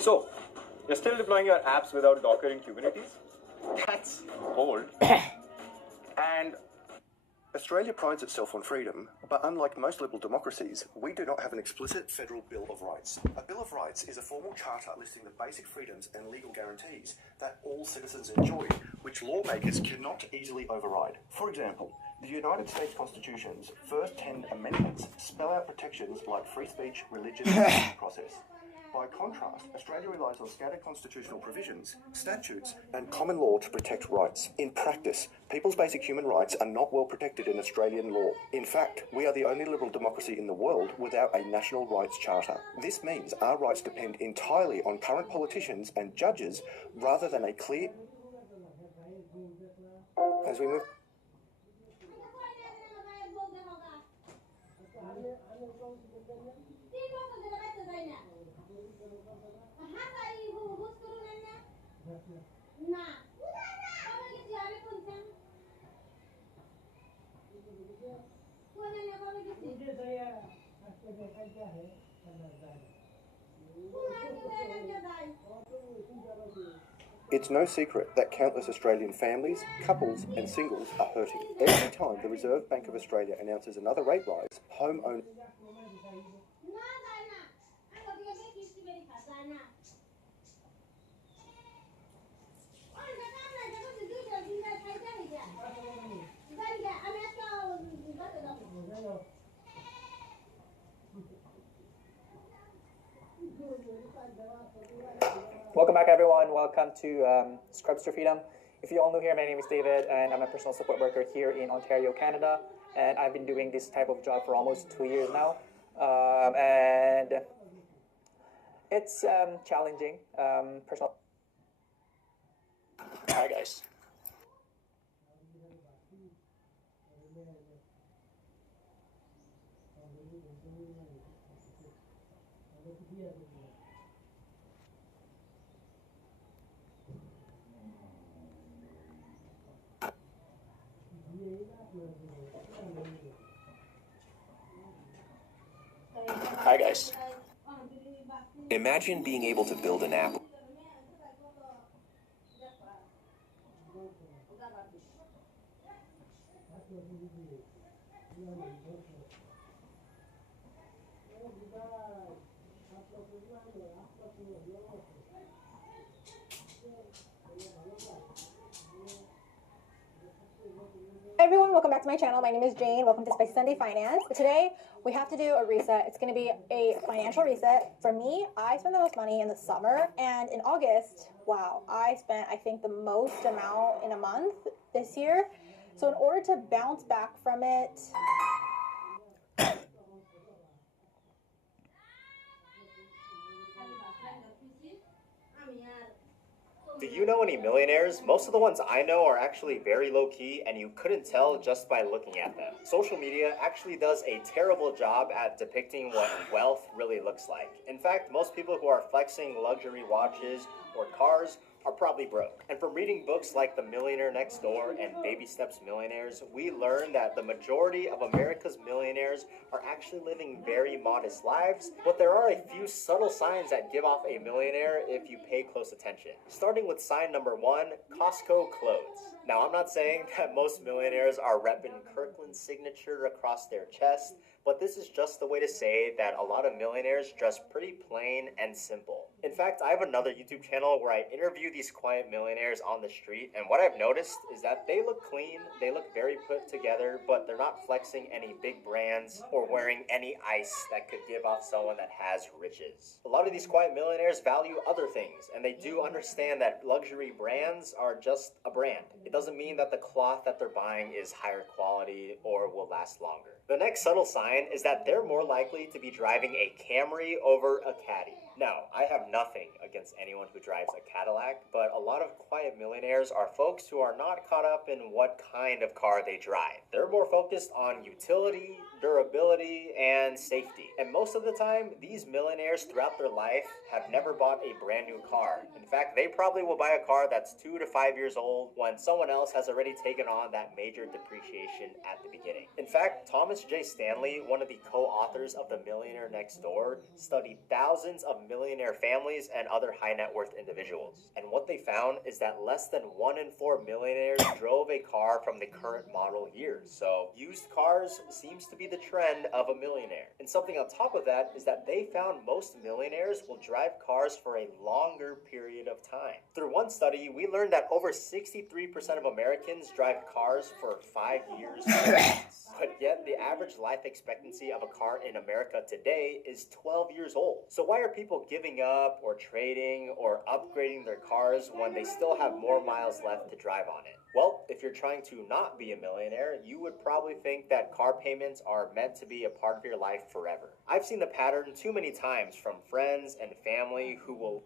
So, you're still deploying your apps without Docker in Kubernetes? That's bold. And Australia prides itself on freedom, but unlike most liberal democracies, we do not have an explicit federal Bill of Rights. A Bill of Rights is a formal charter listing the basic freedoms and legal guarantees that all citizens enjoy, which lawmakers cannot easily override. For example, the United States Constitution's first 10 amendments spell out protections like free speech, religion, and due process. By contrast, Australia relies on scattered constitutional provisions, statutes, and common law to protect rights. In practice, people's basic human rights are not well protected in Australian law. In fact, we are the only liberal democracy in the world without a national rights charter. This means our rights depend entirely on current politicians and judges rather than a clear... As we move... It's no secret that countless Australian families, couples and singles are hurting. Every time the Reserve Bank of Australia announces another rate rise, home owners... Welcome back, everyone. Welcome to Scrubs to Freedom. If you're all new here, my name is David, and I'm a personal support worker here in Ontario, Canada. And I've been doing this type of job for almost 2 years now. And it's challenging. Personal. Hi, guys. Hi, guys. Imagine being able to build an app. Hi everyone, welcome back to my channel. My name is Jane. Welcome to Spicy Sunday Finance. Today we have to do a reset. It's going to be a financial reset. For me, I spend the most money in the summer, and in August, wow, I spent I think the most amount in a month this year. So in order to bounce back from it, Do you know any millionaires? Most of the ones I know are actually very low-key, and you couldn't tell just by looking at them. Social media actually does a terrible job at depicting what wealth really looks like. In fact, most people who are flexing luxury watches or cars are probably broke. And from reading books like The Millionaire Next Door and Baby Steps Millionaires, we learn that the majority of America's millionaires are actually living very modest lives, but there are a few subtle signs that give off a millionaire if you pay close attention. Starting with sign number 1, Costco clothes. Now, I'm not saying that most millionaires are repping Kirkland's signature across their chest, but this is just the way to say that a lot of millionaires dress pretty plain and simple. In fact, I have another YouTube channel where I interview these quiet millionaires on the street, and what I've noticed is that they look clean, they look very put together, but they're not flexing any big brands or wearing any ice that could give off someone that has riches. A lot of these quiet millionaires value other things, and they do understand that luxury brands are just a brand. It doesn't mean that the cloth that they're buying is higher quality or will last longer. The next subtle sign is that they're more likely to be driving a Camry over a Caddy. Now, I have nothing against anyone who drives a Cadillac, but a lot of quiet millionaires are folks who are not caught up in what kind of car they drive. They're more focused on utility, durability, and safety. And most of the time, these millionaires throughout their life have never bought a brand new car. In fact, they probably will buy a car that's 2 to 5 years old when someone else has already taken on that major depreciation at the beginning. In fact, Thomas J. Stanley, one of the co-authors of The Millionaire Next Door, studied thousands of millionaire families and other high net worth individuals. And what they found is that less than 1 in 4 millionaires drove a car from the current model years. So used cars seems to be the trend of a millionaire. And something on top of that is that they found most millionaires will drive cars for a longer period of time. Through one study, we learned that over 63% of Americans drive cars for 5 years or less. But yet, the average life expectancy of a car in America today is 12 years old. So why are people giving up or trading or upgrading their cars when they still have more miles left to drive on it? Well, if you're trying to not be a millionaire, you would probably think that car payments are meant to be a part of your life forever. I've seen the pattern too many times from friends and family who will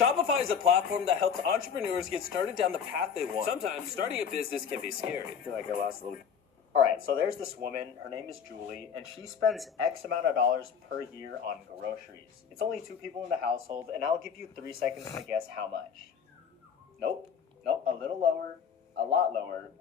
Shopify is a platform that helps entrepreneurs get started down the path they want. Sometimes starting a business can be scary. I feel like I lost a little. Alright, so there's this woman, her name is Julie, and she spends X amount of dollars per year on groceries. It's only 2 people in the household, and I'll give you 3 seconds to guess how much. Nope, a little lower, a lot lower,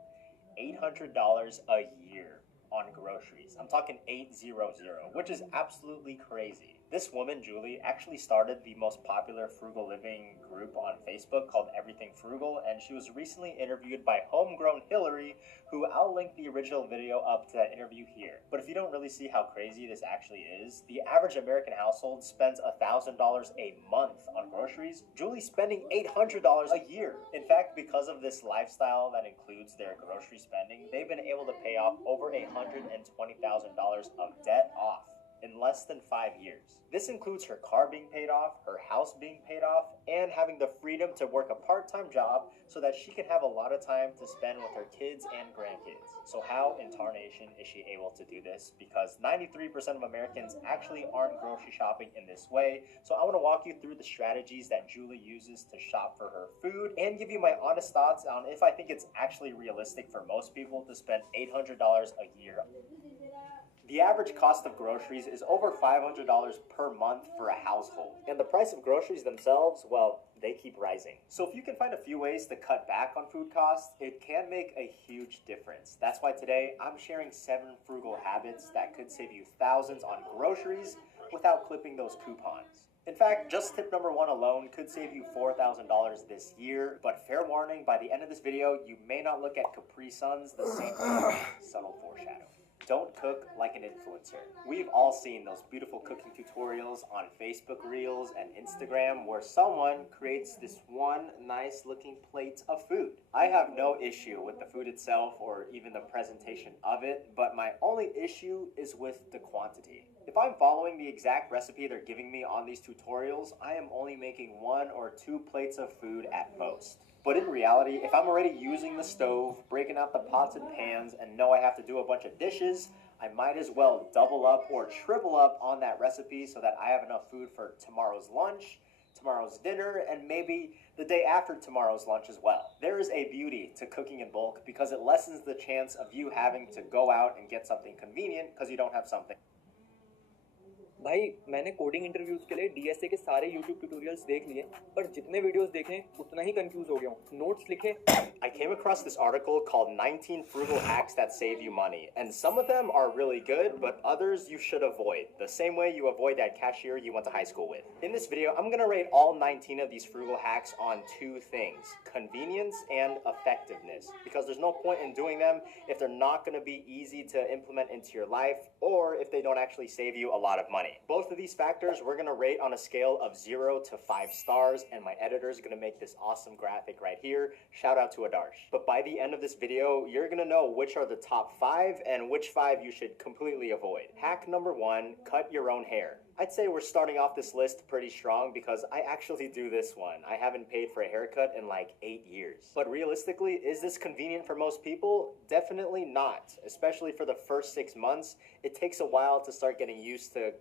$800 a year. on groceries. I'm talking 800, which is absolutely crazy. This woman, Julie, actually started the most popular frugal living group on Facebook called Everything Frugal, and she was recently interviewed by Homegrown Hillary, who I'll link the original video up to that interview here. But if you don't really see how crazy this actually is, the average American household spends $1,000 a month on groceries. Julie's spending $800 a year. In fact, because of this lifestyle that includes their grocery spending, they've been able to pay off over $120,000 of debt off in less than 5 years. This includes her car being paid off, her house being paid off, and having the freedom to work a part-time job so that she can have a lot of time to spend with her kids and grandkids. So how in tarnation is she able to do this? Because 93% of Americans actually aren't grocery shopping in this way. So I want to walk you through the strategies that Julie uses to shop for her food and give you my honest thoughts on if I think it's actually realistic for most people to spend $800 a year. The average cost of groceries is over $500 per month for a household. And the price of groceries themselves, well, they keep rising. So if you can find a few ways to cut back on food costs, it can make a huge difference. That's why today I'm sharing 7 frugal habits that could save you thousands on groceries without clipping those coupons. In fact, just tip number 1 alone could save you $4,000 this year, but fair warning, by the end of this video, you may not look at Capri Suns the same way. Subtle foreshadow. Don't cook like an influencer. We've all seen those beautiful cooking tutorials on Facebook Reels and Instagram where someone creates this one nice looking plate of food. I have no issue with the food itself or even the presentation of it, but my only issue is with the quantity. If I'm following the exact recipe they're giving me on these tutorials, I am only making 1 or 2 plates of food at most. But in reality, if I'm already using the stove, breaking out the pots and pans, and know I have to do a bunch of dishes, I might as well double up or triple up on that recipe so that I have enough food for tomorrow's lunch, tomorrow's dinner, and maybe the day after tomorrow's lunch as well. There is a beauty to cooking in bulk because it lessens the chance of you having to go out and get something convenient because you don't have something. भाई मैंने coding interviews के लिए DSA के सारे YouTube tutorials देख लिए पर जितने वीडियोस देखे उतना ही कंफ्यूज हो गया हूँ नोट्स लिखे I came across this article called 19 Frugal Hacks That Save You Money, and some of them are really good, but others you should avoid, the same way you avoid that cashier you went to high school with. In this video, I'm going to rate all 19 of these frugal hacks on 2 things, convenience and effectiveness, because there's no point in doing them if they're not going to be easy to implement into your life, or if they don't actually save you a lot of money. Both of these factors we're going to rate on a scale of 0 to 5 stars, and my editor is going to make this awesome graphic right here. Shout out to Adarsh. But by the end of this video, you're going to know which are the top 5 and which 5 you should completely avoid. Hack number 1, cut your own hair. I'd say we're starting off this list pretty strong because I actually do this one. I haven't paid for a haircut in like 8 years. But realistically, is this convenient for most people? Definitely not. Especially for the first 6 months. It takes a while to start getting used to,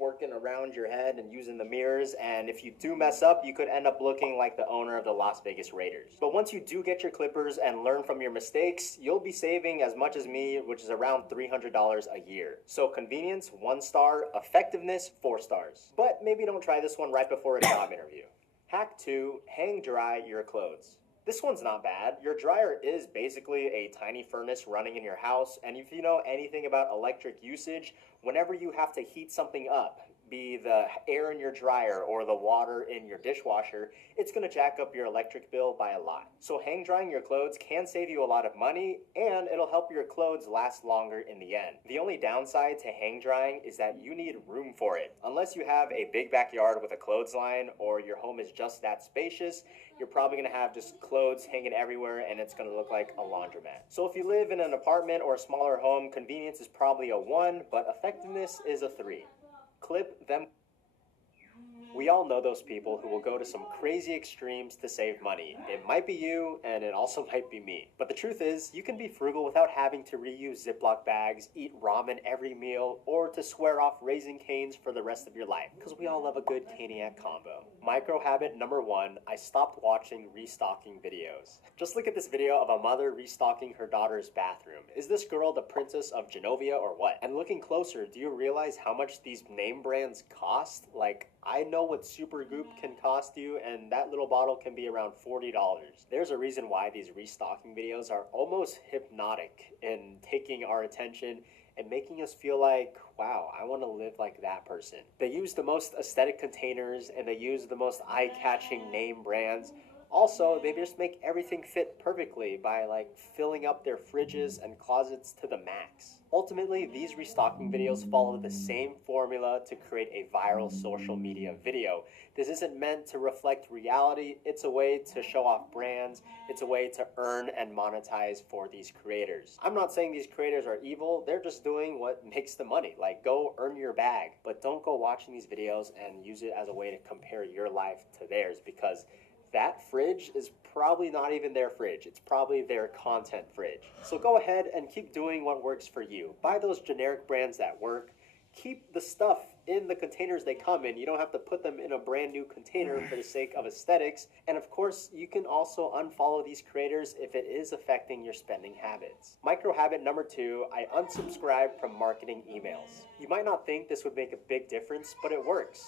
working around your head and using the mirrors, and if you do mess up, you could end up looking like the owner of the Las Vegas Raiders. But once you do get your clippers and learn from your mistakes, you'll be saving as much as me, which is around $300 a year. So convenience, 1 star, effectiveness, 4 stars. But maybe don't try this one right before a job interview. Hack 2, hang dry your clothes. This one's not bad. Your dryer is basically a tiny furnace running in your house, and if you know anything about electric usage, whenever you have to heat something up, be the air in your dryer or the water in your dishwasher, it's going to jack up your electric bill by a lot. So hang drying your clothes can save you a lot of money, and it'll help your clothes last longer in the end. The only downside to hang drying is that you need room for it. Unless you have a big backyard with a clothesline or your home is just that spacious, you're probably going to have just clothes hanging everywhere and it's going to look like a laundromat. So if you live in an apartment or a smaller home, convenience is probably a 1, but effectiveness is a 3. Clip them. We all know those people who will go to some crazy extremes to save money. It might be you, and it also might be me. But the truth is, you can be frugal without having to reuse Ziploc bags, eat ramen every meal, or to swear off Raising Cane's for the rest of your life. Because we all love a good Caniac combo. Micro habit number 1, I stopped watching restocking videos. Just look at this video of a mother restocking her daughter's bathroom. Is this girl the Princess of Genovia or what? And looking closer, do you realize how much these name brands cost? Like, I know know what Supergoop can cost you, and that little bottle can be around $40. There's a reason why these restocking videos are almost hypnotic in taking our attention and making us feel like, wow, I want to live like that person. They use the most aesthetic containers and they use the most eye-catching name brands. Also, they just make everything fit perfectly by like filling up their fridges and closets to the max. Ultimately, these restocking videos follow the same formula to create a viral social media video. This isn't meant to reflect reality, it's a way to show off brands, it's a way to earn and monetize for these creators. I'm not saying these creators are evil, they're just doing what makes the money. Like, go earn your bag, but don't go watching these videos and use it as a way to compare your life to theirs, because that fridge is probably not even their fridge. It's probably their content fridge. So go ahead and keep doing what works for you. Buy those generic brands that work. Keep the stuff in the containers they come in. You don't have to put them in a brand new container for the sake of aesthetics. And of course, you can also unfollow these creators if it is affecting your spending habits. Micro habit number 2, I unsubscribe from marketing emails. You might not think this would make a big difference, but it works.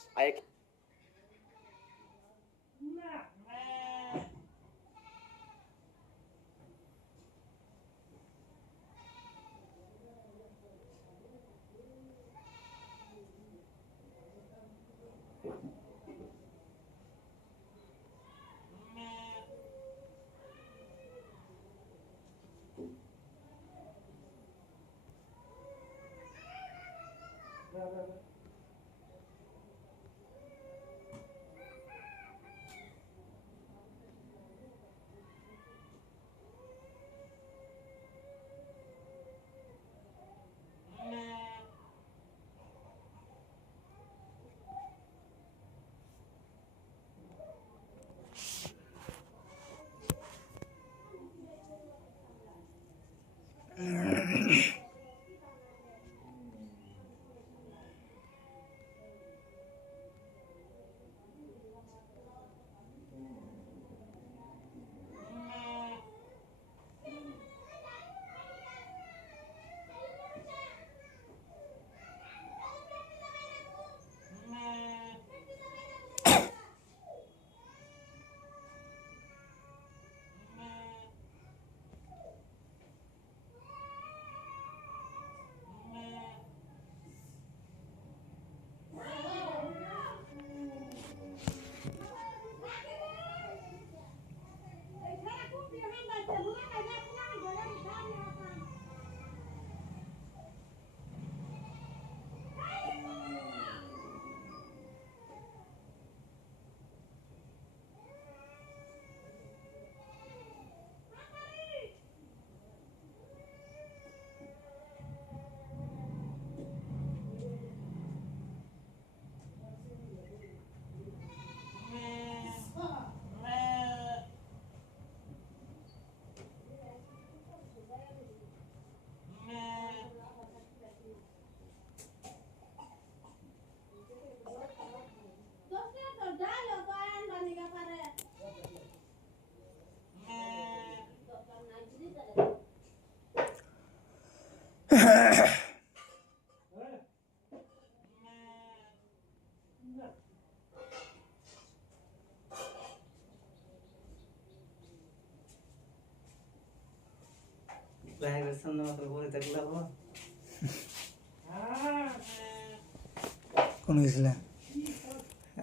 কোন গেছিলে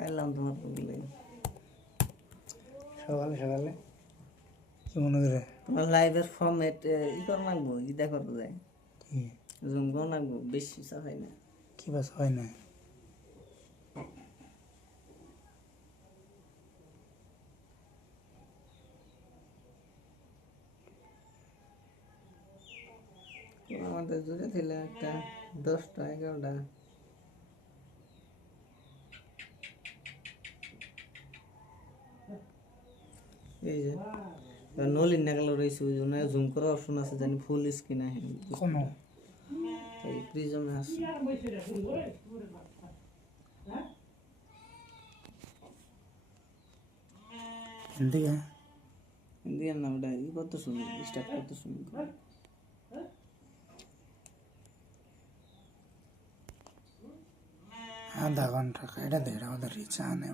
এলাম তোমার বলে সকালে সকালে কি মনে করে তোমার লাইভের ফরম্যাট ই কর লাগবো ই দেখো তো যায় কি জুম কর লাগবো বেশি চাই না কি বাস হয় না আমাদের দূরে ছিল একটা 10টা 11টা এই যে নলিন নাগাল রয়েছে ওই জন্য জুম করার অপশন আছে জানি ফুল স্ক্রিন আহে কোনো তাই প্রিজমে আছে এদিকে ইন্ডিয়ান নামটা ই কত শুনি স্টার্ট করতে শুনি আধা ঘন্টা এটা দেড় আমাদের রিচ আনে